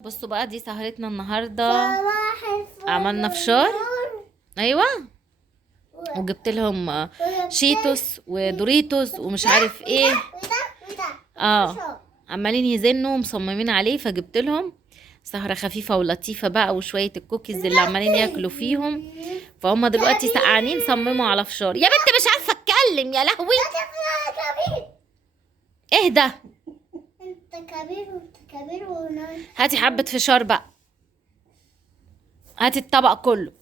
بصوا بقى، دي سهرتنا النهارده. صباح الفل. عملنا فشار. ايوه، وجبت لهم شيتوس ودوريتوس ومش عارف ايه. عمالين يزنوا ومصممين عليه، فجبت لهم سهرة خفيفة ولطيفة بقى، وشوية الكوكيز اللي عمالين ياكلوا فيهم. فهم دلوقتي سقعانين صمموا على فشار. يا بنت مش عارفة اتكلم، يا لهوي. اهدى. انت كبير وانت كبير وناس. هاتي حبة فشار بقى، هاتي الطبق كله.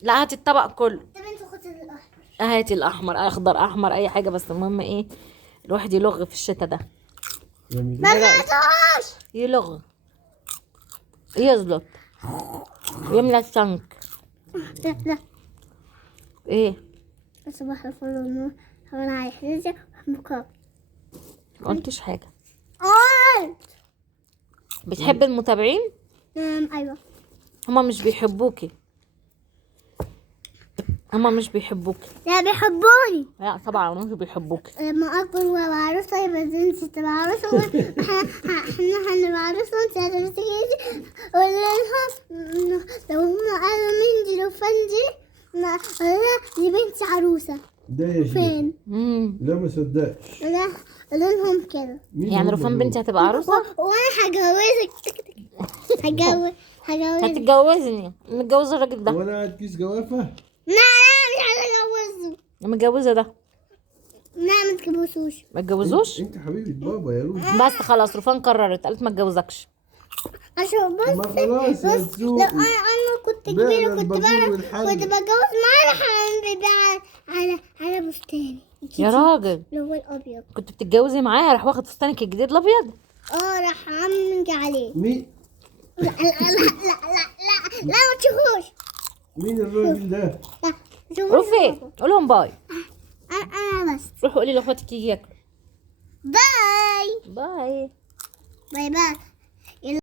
لا هاتي الطبق كله. طب انت خدي الاحمر. هاتي الاحمر، اخضر، احمر، اي حاجة، بس المهم ايه، الواحد يلغ في الشتا ده. ما غلطوش. يلغ، يزلط، يملى التانك. لا ايه؟ صباح الفل والنور. انا عايزة مكاب. ما قلتش حاجة. قلت. بتحب المتابعين؟ ايوه. هما مش بيحبوكي. هما مش بيحبوكي. لا بيحبوني. لا طبعا مش بيحبوكي. لما اكبر وابقى عروسة يبقى انت تبقى عروسة احنا هنبقى عروسة وانت هتبقى قول لهم لو هم قالوا مين دي رفان دي دي بنتي عروسة. ده يا شيخ فين؟ لا ما صدقش. لا قول لهم كده. يعني رفان بنتي هتبقى عروسة؟ وانا هجوزك. هجوزك. هتتجوزني؟ متجوزة الراجل ده. وانا قاعد كيس جوافه. لا مش هتجوزه. متجوزة ده. لا ما تجوزوش. ما تجوزوش؟ انت حبيبه بابا يا روح. بس خلاص، رفان قررت، قالت ما اتجوزكش. عشان بس ما خلاص يا لو تزوقي. انا كنت كبيرة كنت بعرف كنت بتجوز معانا حنبي على بستاني يا راجل، اللي هو الابيض. كنت بتتجوزي معايا راح واخد فستانك الجديد الابيض؟ راح عمك عليه. مين؟ لا لا لا لا لا لا لا ما تشوفوش. مين الراجل ده؟ لا شوفوش. روفي قول لهم باي. انا بس. روحوا قولي لاخواتك يجي ياكلوا. باي باي. باي باي.